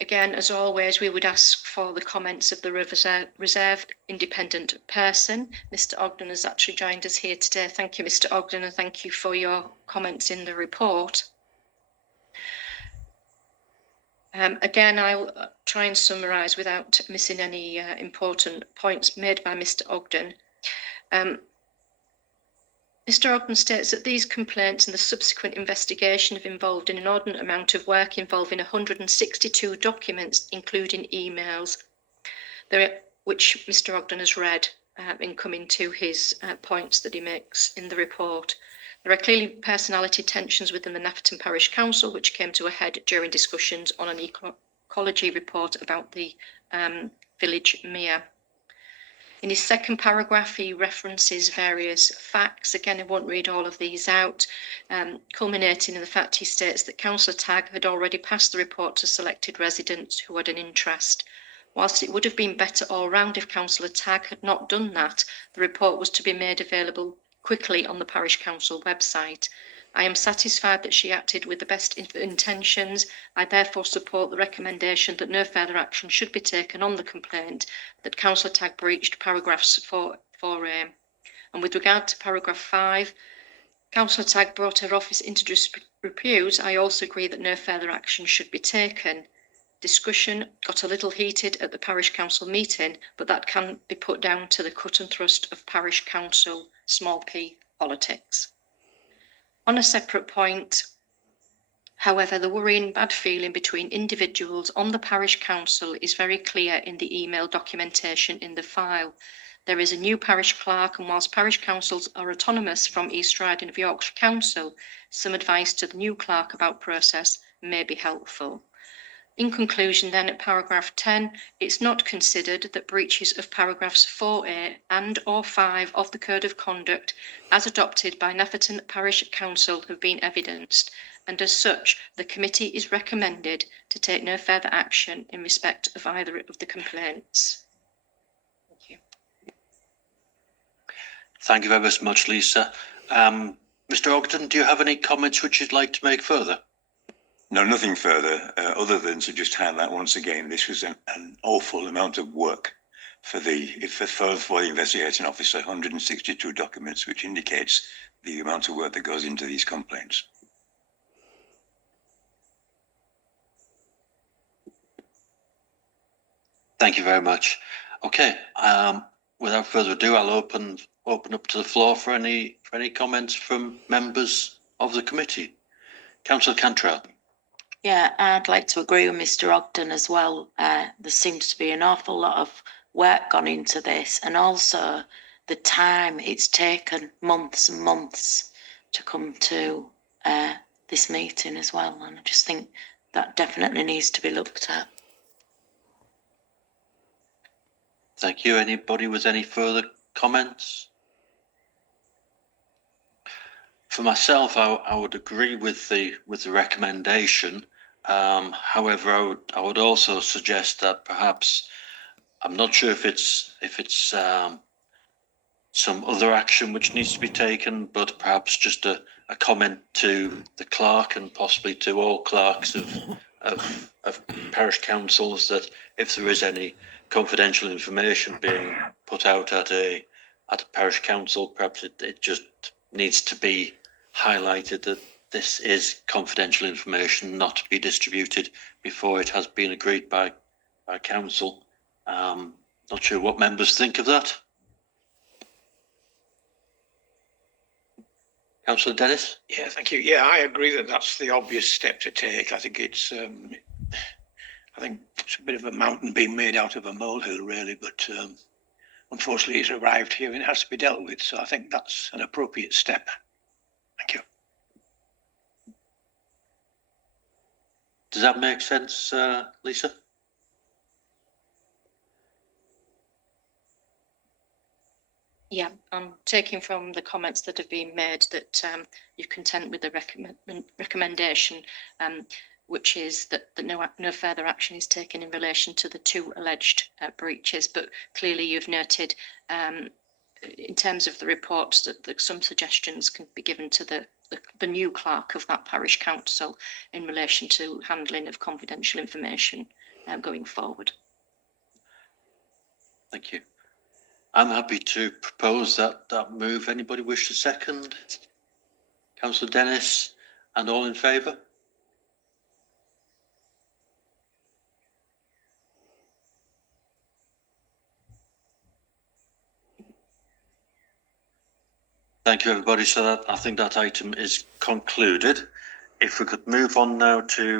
Again, as always, we would ask for the comments of the reserved independent person. Mr. Ogden has actually joined us here today. Thank you, Mr. Ogden, and thank you for your comments in the report. Again, I'll try and summarise without missing any important points made by Mr. Ogden. Mr. Ogden states that these complaints and the subsequent investigation have involved an inordinate amount of work involving 162 documents, including emails, which Mr. Ogden has read in coming to his points that he makes in the report. There are clearly personality tensions within the Nafferton Parish Council, which came to a head during discussions on an ecology report about the village mere. In his second paragraph, he references various facts. Again, I won't read all of these out, culminating in the fact he states that Councillor Tagg had already passed the report to selected residents who had an interest. Whilst it would have been better all round if Councillor Tagg had not done that, the report was to be made available quickly on the Parish Council website. I am satisfied that she acted with the best intentions. I therefore support the recommendation that no further action should be taken on the complaint that Councillor Tagg breached paragraphs 4A. And with regard to paragraph 5, Councillor Tagg brought her office into disrepute. I also agree that no further action should be taken. Discussion got a little heated at the Parish Council meeting, but that can be put down to the cut and thrust of Parish Council small p politics. On a separate point, however, the worrying bad feeling between individuals on the Parish Council is very clear in the email documentation in the file. There is a new parish clerk, and whilst parish councils are autonomous from East Riding of Yorkshire Council, some advice to the new clerk about process may be helpful. In conclusion then, at paragraph 10, it's not considered that breaches of paragraphs 4A and or 5 of the Code of Conduct as adopted by Nafferton Parish Council have been evidenced, and as such, the committee is recommended to take no further action in respect of either of the complaints. Thank you. Thank you very much, Lisa. Mr. Ogden, do you have any comments which you'd like to make further? No, nothing further, other than to just highlight once again, this was an awful amount of work for the investigating officer, 162 documents, which indicates the amount of work that goes into these complaints. Thank you very much. Okay, without further ado, I'll open up to the floor for any comments from members of the committee. Councillor Cantrell. Yeah, I'd like to agree with Mr. Ogden as well. There seems to be an awful lot of work gone into this, and also the time it's taken, months and months, to come to this meeting as well. And I just think that definitely needs to be looked at. Thank you. Anybody with any further comments? For myself, I would agree with the recommendation. However, I would also suggest that perhaps, I'm not sure if it's some other action which needs to be taken, but perhaps just a comment to the clerk and possibly to all clerks of parish councils, that if there is any confidential information being put out at a parish council, perhaps it just needs to be highlighted that this is confidential information, not to be distributed before it has been agreed by council. Not sure what members think of that. Councillor Dennis? Yeah, thank you. Yeah, I agree that that's the obvious step to take. I think it's a bit of a mountain being made out of a molehill, really, but unfortunately it's arrived here and it has to be dealt with. So I think that's an appropriate step. Thank you. Does that make sense, Lisa? Yeah, I'm taking from the comments that have been made that you're content with the recommendation, which is that no further action is taken in relation to the 2 alleged breaches. But clearly you've noted in terms of the reports that some suggestions can be given to the the new clerk of that parish council in relation to handling of confidential information going forward. Thank you. I'm happy to propose that move. Anybody wish to second? Councillor Dennis, and all in favour? Thank you, everybody. So that I think that item is concluded. If we could move on now to